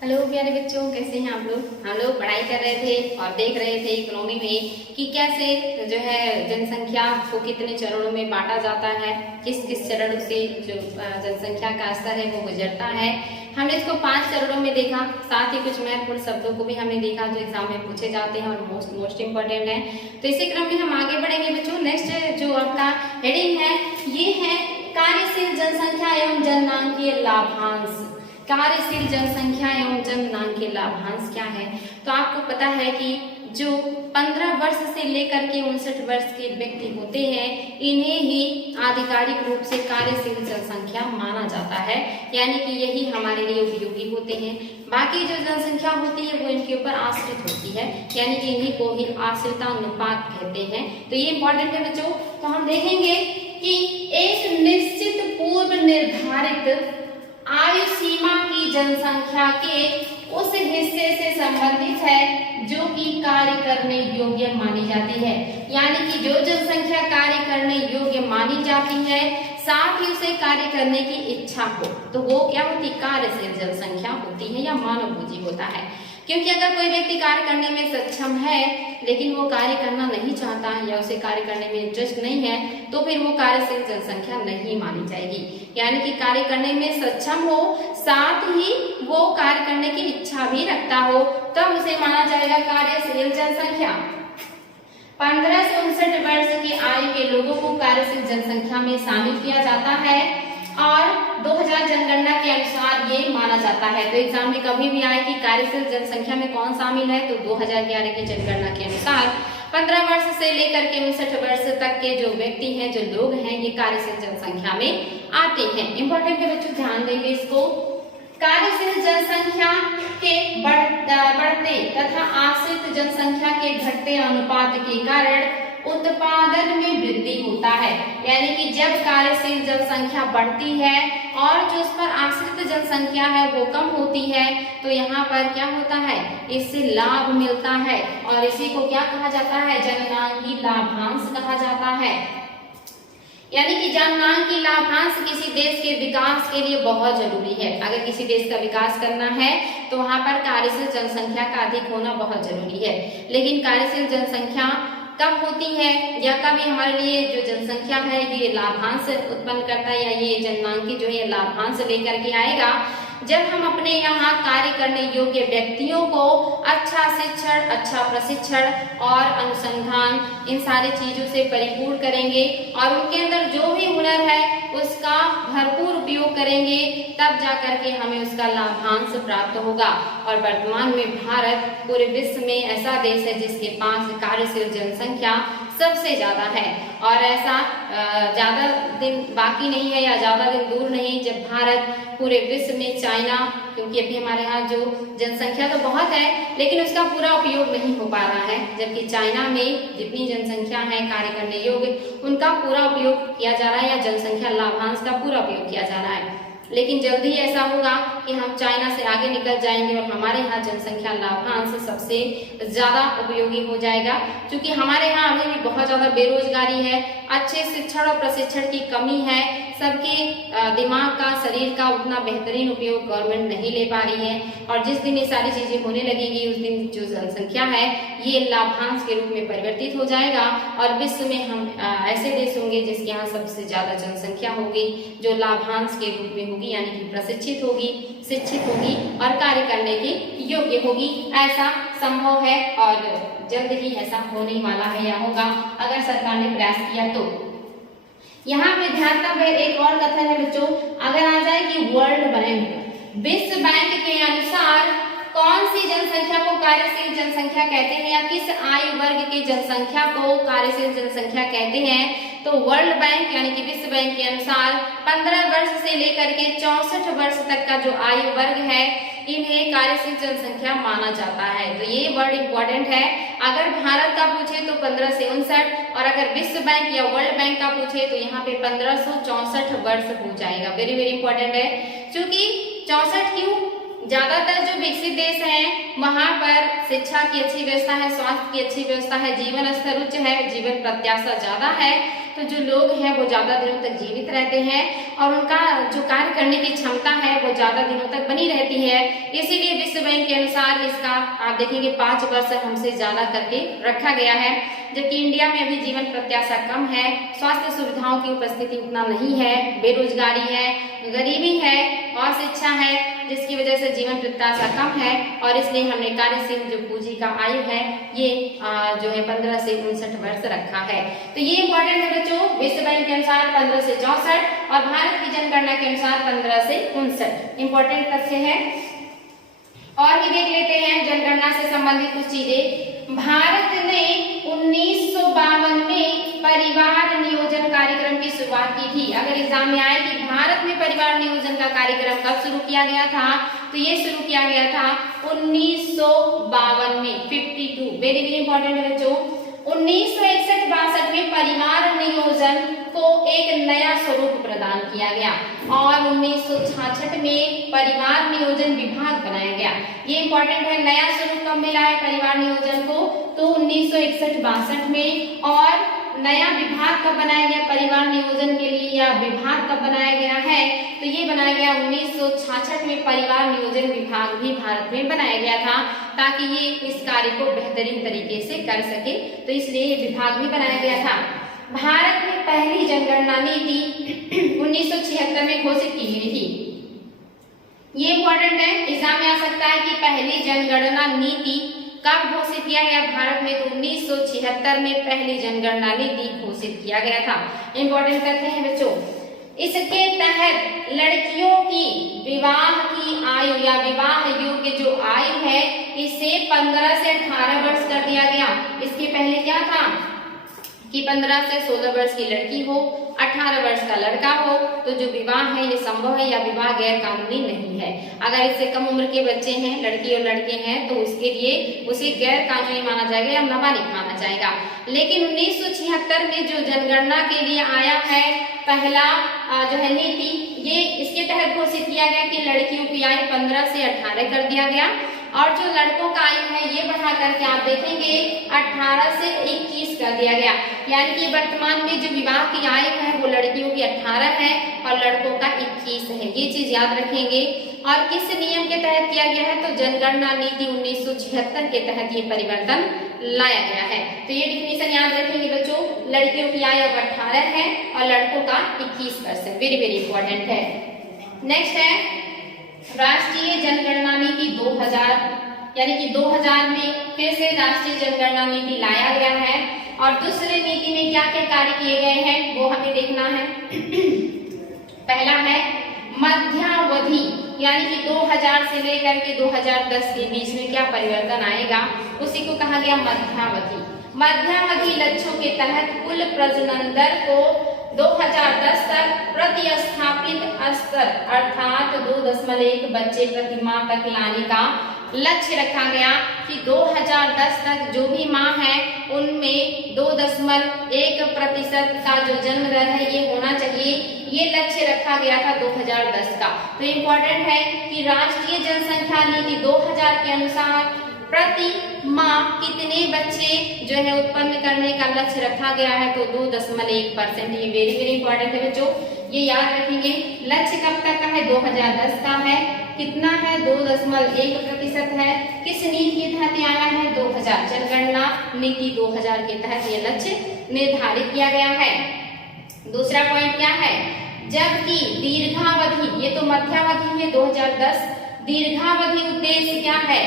Hello प्यारे बच्चों, कैसे हैं आप लोग। हम लोग पढ़ाई कर रहे थे और देख रहे थे इकोनॉमी में कि कैसे जो है जनसंख्या को कितने चरणों में बांटा जाता है, किस किस चरण से जो जनसंख्या का स्तर है वो गुजरता है। हमने इसको 5 चरणों में देखा, साथ ही कुछ महत्वपूर्ण शब्दों को भी हमने देखा जो एग्जाम में पूछे जाते हैं और मोस्ट इम्पोर्टेंट है। तो इसी क्रम में हम आगे बढ़ेंगे बच्चों। नेक्स्ट जो आपका हेडिंग है ये है कार्यशील जनसंख्या एवं जननांकीय लाभांश। कार्यशील जनसंख्या एवं जननांकीय लाभांश क्या है? तो आपको पता है कि जो 15 वर्ष से लेकर के 59 वर्ष के व्यक्ति होते हैं इन्हें ही आधिकारिक रूप से कार्यशील जनसंख्या माना जाता है, यानी कि यही हमारे लिए उपयोगी होते हैं। बाकी जो जनसंख्या होती है वो इनके ऊपर आश्रित होती है, यानी कि इन्हीं को ही आश्रितानुपात कहते हैं। तो ये इंपॉर्टेंट है बच्चों। तो हम देखेंगे कि एक निश्चित पूर्व निर्धारित आयु सीमा की जनसंख्या के उस हिस्से से संबंधित है जो कि कार्य करने योग्य मानी जाती है, यानी कि जो जनसंख्या कार्य करने योग्य मानी जाती है साथ ही उसे कार्य करने की इच्छा हो तो वो क्या होती, कार्यशील जनसंख्या होती है या मानव पूंजी होता है। क्योंकि अगर कोई व्यक्ति कार्य करने में सक्षम है लेकिन वो कार्य करना नहीं चाहता या उसे कार्य करने में इंटरेस्ट नहीं है तो फिर वो कार्यशील जनसंख्या नहीं मानी जाएगी। यानी कि कार्य करने में सक्षम हो साथ ही वो कार्य करने की इच्छा भी रखता हो तब उसे माना जाएगा कार्यशील जनसंख्या। 15 से 59 वर्ष की आयु के लोगों को कार्यशील जनसंख्या में शामिल किया जाता है और 2000 जनगणना के अनुसार ये माना जाता है। तो एग्जाम में कभी भी आए कि कार्यशील जनसंख्या में कौन शामिल है तो 2011 की जनगणना के अनुसार 15 वर्ष से लेकर के 59 वर्ष तक के जो व्यक्ति हैं, जो लोग हैं, ये कार्यशील जनसंख्या में आते हैं। इंपॉर्टेंट है बच्चों, ध्यान देंगे इसको। कार्यशील जनसंख्या के बढ़ते तथा आश्रित जनसंख्या के घटते अनुपात के कारण उत्पादन में वृद्धि होता है, यानी कि जब कार्यशील जनसंख्या बढ़ती है और जो उस पर आश्रित जनसंख्या है वो कम होती है तो यहाँ पर क्या होता है, इससे लाभ मिलता है और इसी को क्या कहा जाता है, जननांकीय लाभांश कहा जाता है। यानी कि जननांकीय लाभांश किसी देश के विकास के लिए बहुत जरूरी है। अगर किसी देश का विकास करना है तो वहां पर कार्यशील जनसंख्या का अधिक होना बहुत जरूरी है। लेकिन कार्यशील जनसंख्या कब होती है या कभी हमारे लिए जो जनसंख्या है ये लाभांश उत्पन्न करता है या ये जननांकीय जो है लाभांश लेकर के आएगा जब हम अपने यहाँ कार्य करने योग्य व्यक्तियों को अच्छा शिक्षण, अच्छा प्रशिक्षण और अनुसंधान इन सारी चीजों से परिपूर्ण करेंगे और उनके अंदर जो भी हुनर है उसका भरपूर उपयोग करेंगे तब जाकर के हमें उसका लाभांश प्राप्त होगा। और वर्तमान में भारत पूरे विश्व में ऐसा देश है जिसके पास कार्यशील जनसंख्या सबसे ज्यादा है और ऐसा ज्यादा दिन बाकी नहीं है या ज्यादा दिन दूर नहीं जब भारत पूरे विश्व में चाइना, क्योंकि अभी हमारे यहाँ जो जनसंख्या तो बहुत है लेकिन उसका पूरा उपयोग नहीं हो पा रहा है, जबकि चाइना में जितनी जनसंख्या है कार्य करने योग्य उनका पूरा उपयोग किया जा रहा है या जनसंख्या लाभांश का पूरा उपयोग किया जा रहा है। लेकिन जल्दी ऐसा होगा कि हम चाइना से आगे निकल जाएंगे और हमारे यहाँ जनसंख्या लाभांश सबसे ज्यादा उपयोगी हो जाएगा, क्योंकि हमारे यहाँ अभी भी बहुत ज्यादा बेरोजगारी है, अच्छे शिक्षण और प्रशिक्षण की कमी है, सबके दिमाग का, शरीर का उतना बेहतरीन उपयोग गवर्नमेंट नहीं ले पा रही है। और जिस दिन ये सारी चीजें होने लगेगी उस दिन जो जनसंख्या है ये लाभांश के रूप में परिवर्तित हो जाएगा और विश्व में हम ऐसे देश होंगे जिसके यहाँ सबसे ज्यादा जनसंख्या होगी जो लाभांश के रूप में होगी, यानी कि प्रशिक्षित होगी, शिक्षित होगी और कार्य करने की योग्य होगी। ऐसा संभव है और जल्द ही ऐसा होने वाला है या होगा अगर सरकार ने प्रयास किया तो। यहाँ पे ध्यान तब एक और कथन है बच्चों, अगर आ जाए कि वर्ल्ड बैंक, विश्व बैंक के अनुसार कौन सी जनसंख्या को कार्यशील जनसंख्या कहते हैं या किस आयु वर्ग की जनसंख्या को कार्यशील जनसंख्या कहते हैं, तो वर्ल्ड बैंक यानी कि विश्व बैंक के अनुसार 15 वर्ष से लेकर के 64 वर्ष तक का जो आयु वर्ग है इन्हें कार्यशील जनसंख्या माना जाता है। तो ये वर्ड इंपॉर्टेंट है। अगर भारत का पूछे तो 15 से 59 और अगर विश्व बैंक या वर्ल्ड बैंक का पूछे तो यहाँ पे 1564 वर्ष हो जाएगा। वेरी वेरी इंपॉर्टेंट है, क्योंकि 64 क्यों, ज्यादातर जो विकसित देश हैं वहां पर शिक्षा की अच्छी व्यवस्था है, स्वास्थ्य की अच्छी व्यवस्था है, जीवन स्तर उच्च है, जीवन प्रत्याशा ज्यादा है, तो तो जो लोग हैं वो ज्यादा दिनों तक जीवित रहते हैं और उनका जो कार्य करने की क्षमता है वो ज्यादा दिनों तक बनी रहती है। इसीलिए विश्व बैंक के अनुसार इसका आप देखेंगे 5 वर्ष हमसे ज्यादा करके रखा गया है। जबकि इंडिया में अभी जीवन प्रत्याशा कम है, स्वास्थ्य सुविधाओं की उपस्थिति उतना नहीं है, बेरोजगारी है, गरीबी है और शिक्षा है, जिसकी वजह से जीवन प्रत्याशा कम है और इसलिए हमने कार्यशील जो पूंजी का आयु है ये जो है 15 से 59 वर्ष रखा है। तो ये इंपॉर्टेंट है बच्चों, विश्व बैंक के अनुसार 15 से 64 और भारत की जनगणना के अनुसार 15 से 59 इंपॉर्टेंट तथ्य है। और भी देख लेते हैं जनगणना से संबंधित कुछ चीजें। भारत ने 1952 में परिवार नियोजन कार्यक्रम की शुरुआत की थी। अगर एग्जाम में आए कि भारत में परिवार नियोजन का कार्यक्रम कब शुरू किया गया था, तो ये शुरू किया गया था 1952 में, 52। वेरी वेरी इंपॉर्टेंट है बच्चों। 1961-62 में परिवार नियोजन को एक नया स्वरूप प्रदान किया गया और 1966 में परिवार नियोजन विभाग बनाया गया। ये इंपॉर्टेंट है, नया स्वरूप कब मिला है परिवार नियोजन को, तो 1961-62 में। और नया विभाग कब बनाया गया परिवार नियोजन के लिए, या विभाग कब बनाया गया है, तो ये बनाया गया 1966 में। परिवार नियोजन विभाग भी भारत में बनाया गया था ताकि ये इस कार्य को बेहतरीन तरीके से कर सके, तो इसलिए ये विभाग भी बनाया गया था। भारत में पहली जनगणना नीति 1976 में घोषित की गई थी। ये इंपॉर्टेंट है, एग्जाम में आ सकता है कि पहली जनगणना नीति कब घोषित किया गया भारत में, तो 1976 में पहली जनगणना नीति घोषित किया गया था। इंपॉर्टेंट तथ्य है बच्चों। इसके तहत लड़कियों की विवाह की आयु या विवाह योग्य जो आयु है इसे 15 से 18 वर्ष कर दिया गया। इसके पहले क्या था कि 15 से 16 वर्ष की लड़की हो, 18 वर्ष का लड़का हो, तो जो विवाह है ये संभव है या विवाह गैर कानूनी नहीं है। अगर इससे कम उम्र के बच्चे हैं, लड़की और लड़के हैं, तो उसके लिए उसे गैर कानूनी माना जाएगा या नाबालिग माना जाएगा। लेकिन 1976 में जो जनगणना के लिए आया है पहला जो है नीति, ये इसके तहत घोषित किया गया कि लड़कियों की आयु 15 से 18 कर दिया गया और जो लड़कों का आयु है ये बढ़ा करके आप देखेंगे 18 से 21 कर दिया गया। यानी कि वर्तमान में जो विवाह की आयु है वो लड़कियों की 18 है और लड़कों का 21 है। ये चीज याद रखेंगे। और किस नियम के तहत किया गया है, तो जनगणना नीति 1976 के तहत ये परिवर्तन लाया गया है। तो ये डिफिनेशन याद रखेंगे बच्चों, लड़कियों की आयु 18 है और लड़कों का 21%। वेरी वेरी इंपॉर्टेंट है। नेक्स्ट है राष्ट्रीय जनगणना नीति 2000, यानी कि 2000 में फिर से राष्ट्रीय जनगणना नीति लाया गया है और दूसरे नीति में क्या क्या कार्य किए गए हैं वो हमें देखना है। पहला है मध्यावधि, यानी कि 2000 से लेकर के 2010 के बीच में क्या परिवर्तन आएगा, उसी को कहा गया मध्यावधि। मध्यावधि लक्ष्यों के तहत कुल प्रजनन दर को 2010 तक प्रतिस्थापित स्तर अर्थात 2.1 बच्चे प्रति माह तक लाने का लक्ष्य रखा गया कि 2010 तक जो भी माँ है उनमें 2.1% का जो जन्म दर है ये होना चाहिए। ये लक्ष्य रखा गया था 2010 का। तो इम्पोर्टेंट है कि राष्ट्रीय जनसंख्या नीति 2000 के अनुसार प्रति माह कितने बच्चे जो है उत्पन्न करने का लक्ष्य रखा गया है, तो 2.1%। ये वेरी वेरी इंपॉर्टेंट है बच्चों, ये याद रखेंगे। लक्ष्य कब तक का है, 2010 का है। कितना है, 2.1% है। किस नीति के तहत आया है, 2000 जनगणना नीति 2000 के तहत ये लक्ष्य निर्धारित किया गया है। दूसरा पॉइंट क्या है, जबकि दीर्घावधि, ये तो मध्यावधि है 2010, दीर्घावधि उद्देश्य क्या है,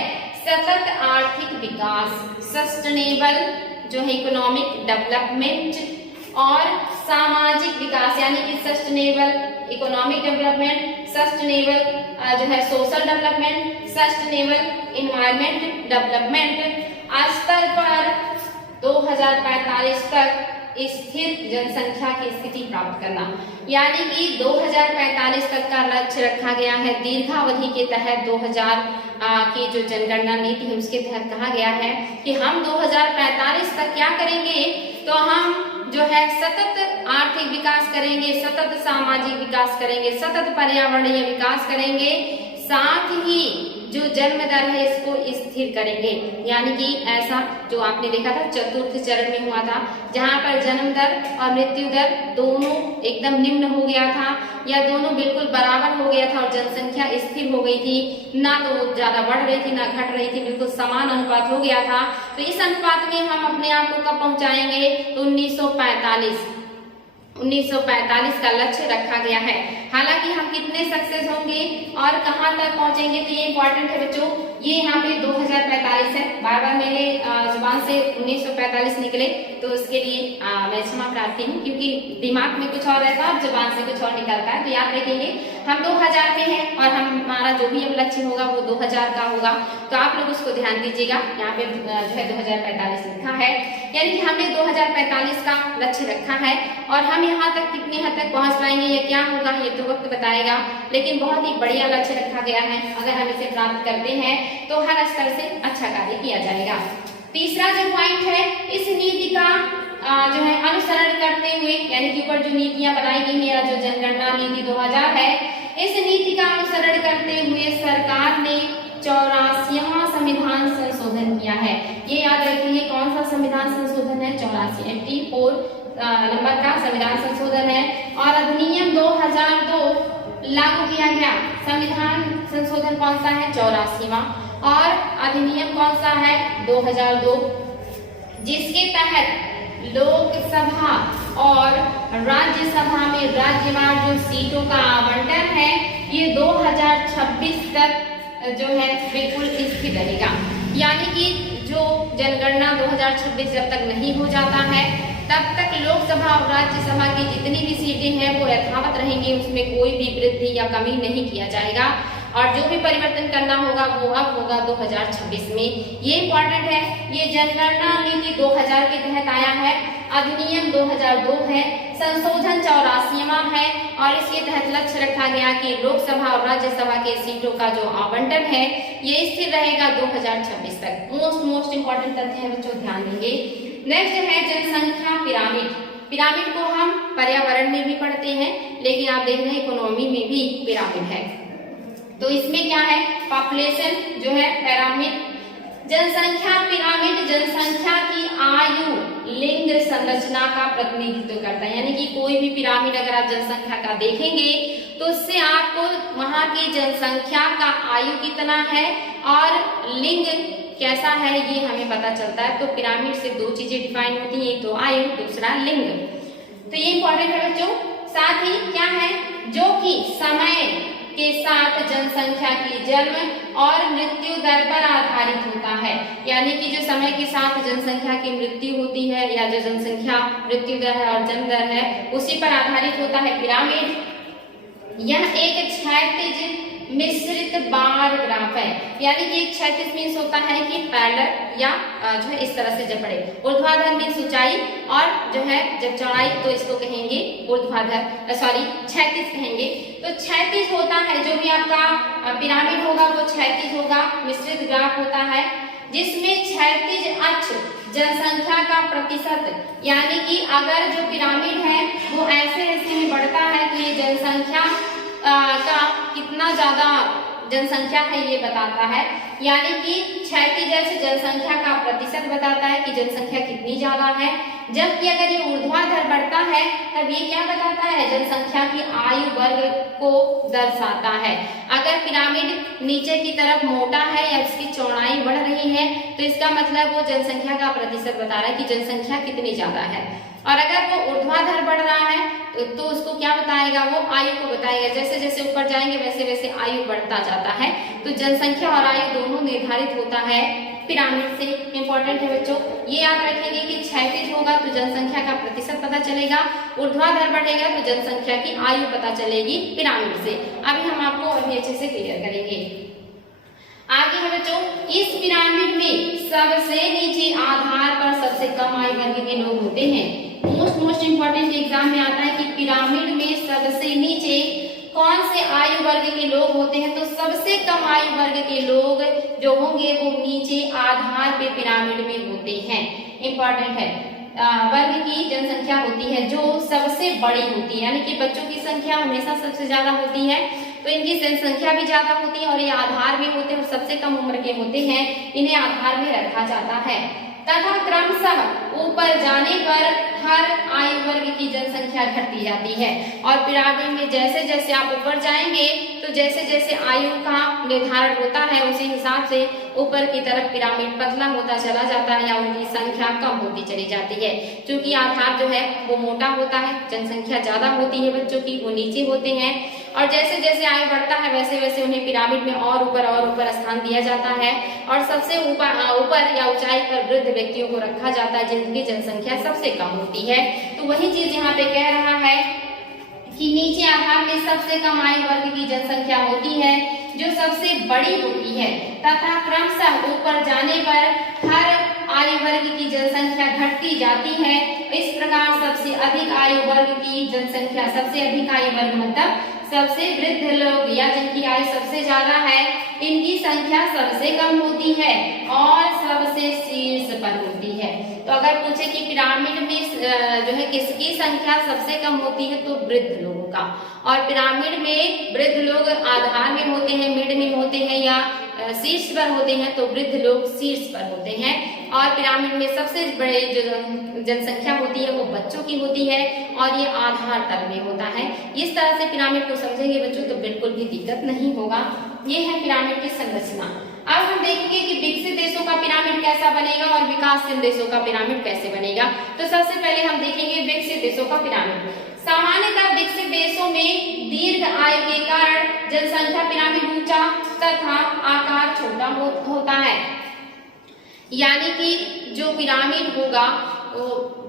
सतत आर्थिक विकास, सस्टेनेबल जो है इकोनॉमिक डेवलपमेंट और सामाजिक विकास, यानी कि सस्टेनेबल इकोनॉमिक डेवलपमेंट, सस्टेनेबल जो है social development, sustainable environment development स्तर पर 2045 तक स्थिर जनसंख्या की स्थिति प्राप्त करना। यानी कि 2045 तक का लक्ष्य रखा गया है। दीर्घावधि के तहत 2000 की जो जनगणना नीति है उसके तहत कहा गया है कि हम 2045 तक क्या करेंगे, तो हम जो है सतत आर्थिक विकास करेंगे, सतत सामाजिक विकास करेंगे, सतत पर्यावरणीय विकास करेंगे, साथ ही जो जन्म दर है इसको स्थिर करेंगे। यानी कि ऐसा जो आपने देखा था चतुर्थ चरण में हुआ था, जहाँ पर जन्म दर और मृत्यु दर दोनों एकदम निम्न हो गया था या दोनों बिल्कुल बराबर हो गया था और जनसंख्या स्थिर हो गई थी, ना तो ज्यादा बढ़ रही थी ना घट रही थी, बिल्कुल समान अनुपात हो गया था। तो इस अनुपात में हम अपने आप को कब पहुंचाएंगे? तो 1945 का लक्ष्य रखा गया है। हालांकि हम कितने सक्सेस होंगे और कहां तक पहुंचेंगे तो ये इंपॉर्टेंट है बच्चों। ये यहाँ पे 2045 है, बार बार मेरे जुबान से 1945 निकले तो उसके लिए मैं क्षमा प्रार्थी हूँ, क्योंकि दिमाग में कुछ और रहता है और जुबान से कुछ और निकलता है। तो याद रखेंगे हम 2000 में हैं और हमारा जो भी अब लक्ष्य होगा वो 2000 का होगा। तो आप लोग उसको ध्यान दीजिएगा, यहाँ पे जो है 2045 लिखा है, यानी कि हमने 2045 का लक्ष्य रखा है और हम यहाँ तक कितने हद तक पहुंच पाएंगे या क्या होगा ये तो वक्त बताएगा, लेकिन बहुत ही बढ़िया लक्ष्य रखा गया है। अगर हम इसे प्राप्त करते हैं तो हर स्तर से अच्छा कार्य किया जाएगा। तीसरा जो पॉइंट है, इस नीति का जो है अनुसरण करते हुए, यानी कि ऊपर जो नीतियां बनाई गई है या जो जनगणना नीति 2000 है, इस नीति का अनुसरण करते हुए सरकार ने 84वां संविधान संशोधन किया है। ये याद रखेंगे कौन सा संविधान संशोधन है? 84 84 नंबर का संविधान संशोधन है। और अधिनियम 2002 लागू किया गया। संविधान संशोधन कौन सा है? 84वां। और अधिनियम कौन सा है? 2002, जिसके तहत लोकसभा और राज्यसभा में राज्यवार जो सीटों का आवंटन है ये 2026 तक जो है बिल्कुल स्थिर रहेगा। यानी कि जो जनगणना 2026 जब तक नहीं हो जाता है तब तक लोकसभा और राज्यसभा की जितनी भी सीटें हैं वो यथावत रहेंगी, उसमें कोई भी वृद्धि या कमी नहीं किया जाएगा। और जो भी परिवर्तन करना होगा वो अब होगा 2026 में। ये इंपॉर्टेंट है। ये जनगणना नीति 2000 के तहत आया है, अधिनियम 2002 है, संशोधन 84वां है और इसके तहत लक्ष्य रखा गया कि लोकसभा और राज्यसभा के सीटों का जो आवंटन है ये स्थिर रहेगा 2026 तक। मोस्ट इंपॉर्टेंट तथ्य है बच्चों, ध्यान देंगे। नेक्स्ट है जनसंख्या पिरामिड। पिरामिड को हम पर्यावरण में भी पढ़ते हैं, लेकिन आप देख रहे हैं इकोनॉमी में भी पिरामिड है। तो इसमें क्या है? पॉपुलेशन जो है पिरामिड, जनसंख्या पिरामिड जनसंख्या की आयु लिंग संरचना का प्रतिनिधित्व करता है। यानी कि कोई भी पिरामिड अगर आप जनसंख्या का देखेंगे तो उससे आपको वहां की जनसंख्या का आयु कितना है और लिंग कैसा है ये हमें पता चलता है। तो पिरामिड से दो चीजें डिफाइन होती हैं, एक तो आयु, दूसरा लिंग। तो ये इंपॉर्टेंट है बच्चों। साथ ही क्या है? जो कि समय के साथ जनसंख्या की जन्म और मृत्यु दर पर आधारित होता है। यानी कि जो समय के साथ जनसंख्या की मृत्यु होती है या जो जनसंख्या मृत्यु दर है और जन्म दर है उसी पर आधारित होता है पिरामिड। यह एक क्षैतिज मिश्रित बार ग्राफ है। यानी कि एक क्षैतिज मीन्स होता है कि पैरेलल या जो है इस तरह से जब बढ़े, ऊर्ध्वाधर मीन्स ऊंचाई और जो है जब चौड़ाई तो इसको कहेंगे ऊर्ध्वाधर, क्षैतिज कहेंगे। तो क्षैतिज होता है, जो भी आपका पिरामिड होगा वो क्षैतिज होगा, मिश्रित ग्राफ होता है, जिसमें क्षैतिज अक्ष जनसंख्या का प्रतिशत, यानी कि अगर जो पिरामिड है वो ऐसे ऐसे में बढ़ता है तो ये जनसंख्या का कितना ज्यादा जनसंख्या है ये बताता है। यानी कि क्षैतिज अक्ष जनसंख्या का प्रतिशत बताता है कि जनसंख्या कितनी ज्यादा है, जबकि अगर ये ऊर्ध्वाधर बढ़ता है तब ये क्या बताता है? जनसंख्या की आयु वर्ग को दर्शाता है। अगर पिरामिड नीचे की तरफ मोटा है या इसकी चौड़ाई बढ़ रही है तो इसका मतलब वो जनसंख्या का प्रतिशत बता रहा है कि जनसंख्या कितनी ज्यादा है। और अगर वो ऊर्ध्वाधर बढ़ रहा है तो उसको क्या बताएगा? वो आयु को बताएगा। जैसे जैसे ऊपर जाएंगे वैसे वैसे आयु बढ़ता जाता है। तो जनसंख्या और आयु दोनों निर्धारित होता है पिरामिड से। इंपॉर्टेंट है बच्चों, ये याद रखेंगे कि क्षैतिज होगा तो जनसंख्या का प्रतिशत पता चलेगा, ऊर्ध्वाधर बढ़ेगा तो जनसंख्या की आयु पता चलेगी पिरामिड से। अभी हम आपको अभी अच्छे से क्लियर करेंगे। आगे है बच्चों, इस पिरामिड में सबसे नीचे आधार पर सबसे कम आयु वर्ग के लोग होते हैं। मोस्ट इंपॉर्टेंट एग्जाम में आता है कि पिरामिड में सबसे नीचे कौन से आयु वर्ग के लोग होते हैं? तो सबसे कम आयु वर्ग के लोग जो होंगे वो नीचे आधार पे पिरामिड में होते हैं। इंपॉर्टेंट है, वर्ग की जनसंख्या होती है जो सबसे बड़ी होती है, यानी कि बच्चों की संख्या हमेशा सबसे ज्यादा होती है तो इनकी जनसंख्या भी ज्यादा होती है और ये आधार में होते हैं और सबसे कम उम्र के होते हैं, इन्हें आधार में रखा जाता है। तथा क्रमशः ऊपर जाने पर हर आयु वर्ग की जनसंख्या घटती जाती है और पिरामिड में जैसे जैसे आप ऊपर जाएंगे तो जैसे जैसे आयु का निर्धारण होता है उसी हिसाब से ऊपर की तरफ पिरामिड पतला होता चला जाता है या उनकी संख्या कम होती चली जाती है। क्योंकि आधार जो है वो मोटा होता है, जनसंख्या ज्यादा होती है बच्चों की, वो नीचे होते हैं और जैसे जैसे आयु बढ़ता है वैसे वैसे उन्हें पिरामिड में और ऊपर स्थान दिया जाता है और सबसे ऊपर या ऊंचाई पर वृद्ध व्यक्तियों को रखा जाता है जिनकी जनसंख्या सबसे कम होती है। तो वही चीज यहाँ पे कह रहा है कि नीचे आधार में सबसे कम आयु वर्ग की जनसंख्या होती है जो सबसे बड़ी होती है तथा क्रमशः ऊपर जाने पर हर आयु वर्ग की जनसंख्या घटती जाती है। इस प्रकार सबसे अधिक आयु वर्ग की जनसंख्या, सबसे अधिक आयु वर्ग मतलब सबसे वृद्ध लोग या जिनकी आयु सबसे ज्यादा है, इनकी संख्या सबसे कम होती है और सबसे शीर्ष पर होती है। तो अगर पूछे कि पिरामिड में जो है किसकी संख्या सबसे कम होती है तो वृद्ध लोगों का, और पिरामिड में वृद्ध लोग आधार में होते हैं, मिड में होते हैं या शीर्ष पर होते हैं, तो वृद्ध लोग शीर्ष पर होते हैं। और पिरामिड में सबसे बड़े जो जनसंख्या होती है वो बच्चों की होती है और ये आधार तल में होता है। इस तरह से पिरामिड को समझेंगे बच्चों तो बिल्कुल भी दिक्कत नहीं होगा। ये है पिरामिड की संरचना। अब हम देखेंगे कि विकसित देशों का पिरामिड कैसा बनेगा और विकासशील देशों का पिरामिड कैसे बनेगा। तो सबसे पहले हम देखेंगे विकसित देशों का पिरामिड। सामान्यतः विकसित देशों में दीर्घ आयु के कारण जनसंख्या पिरामिड ऊंचा तथा आकार छोटा होता है। यानी कि जो पिरामिड होगा वो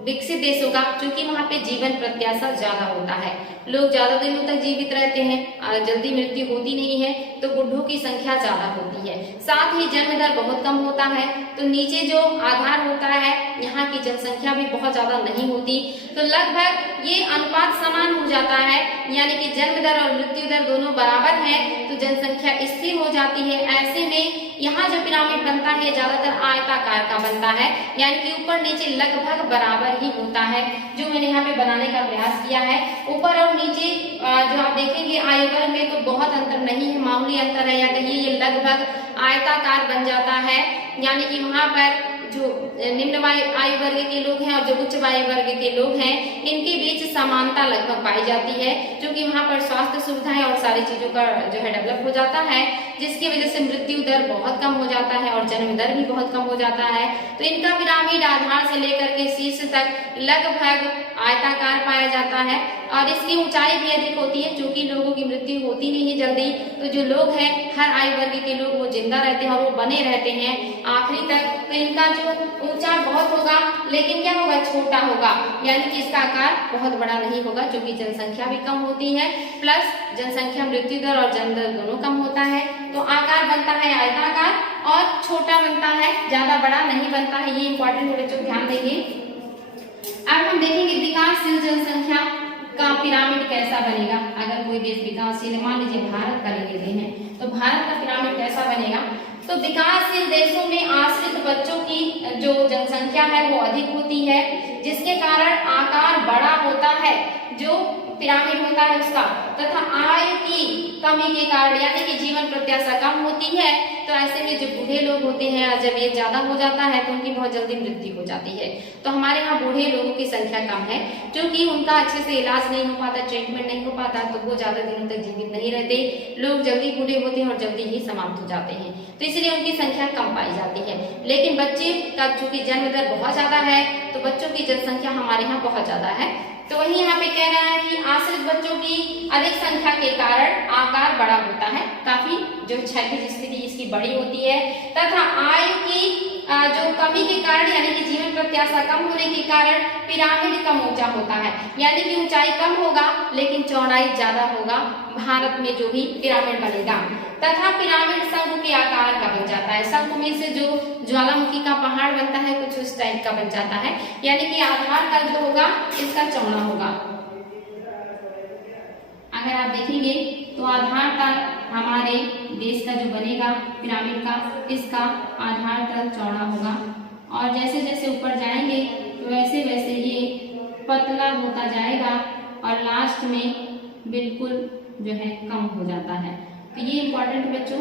विकसित देशों का, क्योंकि वहां पे जीवन प्रत्याशा ज्यादा होता है, लोग ज्यादा दिनों तक जीवित रहते हैं, जल्दी मृत्यु होती नहीं है, तो बुढ़ों की संख्या ज्यादा होती है। साथ ही जन्म दर बहुत कम होता है। तो नीचे जो आधार होता है यहाँ की जनसंख्या भी बहुत ज्यादा नहीं होती, तो लगभग ये अनुपात समान हो जाता है, यानी कि जन्म दर और मृत्यु दर दोनों बराबर है, तो जनसंख्या स्थिर हो जाती है। ऐसे में यहाँ जो पिरामिड बनता है ज्यादातर आयताकार का बनता है, यानी कि ऊपर नीचे लगभग बराबर ही होता है, जो मैंने यहाँ पे बनाने का प्रयास किया है। ऊपर और नीचे जो आप देखेंगे आयु वर्ग में तो बहुत अंतर नहीं है, मामूली अंतर है, या कहिए ये लगभग आयताकार बन जाता है। यानी कि वहां पर जो निम्न आयु वर्ग के लोग हैं और जो उच्च आयु वर्ग के लोग हैं इनके बीच समानता लगभग पाई जाती है, क्योंकि वहां पर स्वास्थ्य सुविधाएं और सारी चीजों का जो है डेवलप हो जाता है, जिसकी वजह से मृत्यु दर बहुत कम हो जाता है और जन्म दर भी बहुत कम हो जाता है। तो इनका पिरामिड आधार से लेकर के शीर्ष तक लगभग आयताकार पाया जाता है और इसकी ऊंचाई भी अधिक होती है, क्योंकि लोगों की मृत्यु होती नहीं है जल्दी, तो जो लोग हैं हर आयु वर्ग के लोग वो जिंदा रहते हैं और वो बने रहते हैं आखिरी तक। तो इनका जो ऊंचा बहुत होगा लेकिन क्या होगा, छोटा होगा, यानी कि इसका आकार बहुत बड़ा नहीं होगा, क्योंकि जनसंख्या भी कम होती है, प्लस जनसंख्या मृत्यु दर और जन्म दर दोनों कम होता है। तो आकार बनता है आयताकार और छोटा बनता है, ज्यादा बड़ा नहीं बनता है। ये इंपॉर्टेंट है बच्चों, ध्यान देंगे। अब हम देखेंगे विकासशील जनसंख्या का पिरामिड कैसा बनेगा। अगर कोई देश विकासशील, मान लीजिए भारत का ले लेते हैं, तो भारत का पिरामिड कैसा बनेगा। तो विकासशील देशों में आश्रित बच्चों की जो जनसंख्या है वो अधिक होती है, जिसके कारण आकार बड़ा होता है जो पिरामिड होता है उसका, तथा आयु की कमी के कारण यानी कि जीवन प्रत्याशा कम होती है। तो ऐसे में जो बूढ़े लोग होते हैं जब ये ज्यादा हो जाता है तो उनकी बहुत जल्दी मृत्यु हो जाती है। तो हमारे यहाँ बूढ़े लोगों की संख्या कम है, क्योंकि उनका अच्छे से इलाज नहीं हो पाता, ट्रीटमेंट नहीं हो पाता, तो वो ज्यादा दिनों तक जीवित नहीं रहते, लोग जल्दी बूढ़े होते हैं और जल्दी ही समाप्त हो जाते हैं, तो इसलिए उनकी संख्या कम पाई जाती है। लेकिन बच्चे का चूंकि जन्म दर बहुत ज्यादा है तो बच्चों की जनसंख्या हमारे यहाँ बहुत ज्यादा है। तो वही यहाँ पे कह रहा है कि आश्रित बच्चों की अधिक संख्या के कारण आकार बड़ा होता है, काफी जो क्षैतिज स्थिति इसकी बड़ी होती है, तथा आयु की जो कमी के कारण यानी कि जीवन प्रत्याशा कम होने के कारण पिरामिड कम ऊंचा होता है, यानी कि ऊंचाई कम होगा लेकिन चौड़ाई ज्यादा होगा भारत में जो भी पिरामिड बनेगा। तथा पिरामिड शंकु के आकार का बन जाता है, शंकु में से जो ज्वालामुखी का पहाड़ बनता है कुछ उस टाइप का बन जाता है, यानी कि आधार का जो होगा इसका चौड़ा होगा। अगर आप देखेंगे तो आधार तल हमारे देश का जो बनेगा पिरामिड का, इसका आधार तल चौड़ा होगा और जैसे जैसे ऊपर जाएंगे तो वैसे वैसे ये पतला होता जाएगा और लास्ट में बिल्कुल जो है कम हो जाता है। तो ये इंपॉर्टेंट बच्चों,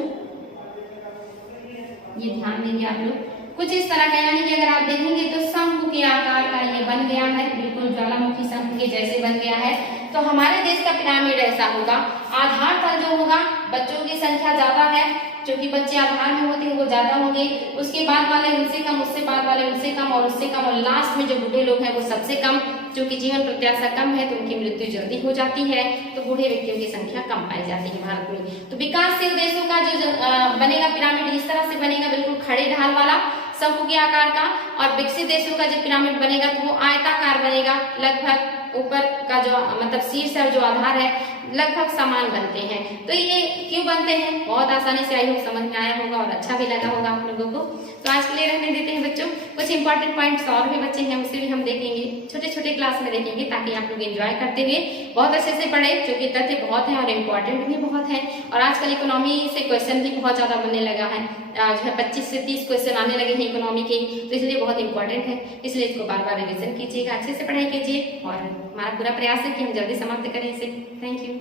ये ध्यान देंगे आप लोग। कुछ इस तरह का, यानी कि अगर आप देखेंगे तो शंकु के आकार का ये बन गया है, बिल्कुल ज्वालामुखी शंकु के जैसे बन गया है। तो हमारे देश का पिरामिड ऐसा होगा। आधार पर जो होगा, बच्चों की संख्या ज्यादा है, क्योंकि बच्चे आधार में होते हैं वो ज्यादा होंगे, उसके बाद वाले उनसे कम, उससे बाद वाले उनसे कम, और उससे कम, और लास्ट में जो बूढ़े लोग हैं वो सबसे कम। क्योंकि जीवन प्रत्याशा कम है तो उनकी मृत्यु जल्दी हो जाती है, तो बूढ़े व्यक्तियों की संख्या कम पाई जाती है भारत में। तो विकासशील देशों का जो बनेगा पिरामिड इस तरह से बनेगा, बिल्कुल खड़े ढाल वाला शंकु के आकार का। और विकसित देशों का जो पिरामिड बनेगा तो वो आयताकार बनेगा, लगभग ऊपर का जो मतलब शीर्ष और जो आधार है लगभग समान बनते हैं। तो ये क्यों बनते हैं, बहुत आसानी से आई होप समझ में आया होगा और अच्छा भी लगा होगा आप लोगों को। तो आज के लिए रहने देते हैं बच्चों। कुछ इंपॉर्टेंट पॉइंट्स और भी बच्चे हैं उसे भी हम देखेंगे, छोटे छोटे क्लास में देखेंगे, ताकि आप लोग एंजॉय करते हुए बहुत अच्छे से पढ़े, क्योंकि तथ्य बहुत है और इम्पोर्टेंट भी बहुत है। और आजकल इकोनॉमी से क्वेश्चन भी बहुत ज्यादा बनने लगा है, जो है 25 से 30 क्वेश्चन आने लगे हैं इकोनॉमी के, तो इसलिए बहुत इंपॉर्टेंट है। इसलिए इसको बार बार रिविजन कीजिएगा, अच्छे से पढ़ाई कीजिए, और हमारा पूरा प्रयास है कि हम जल्दी समाप्त करें इसे। Thank you.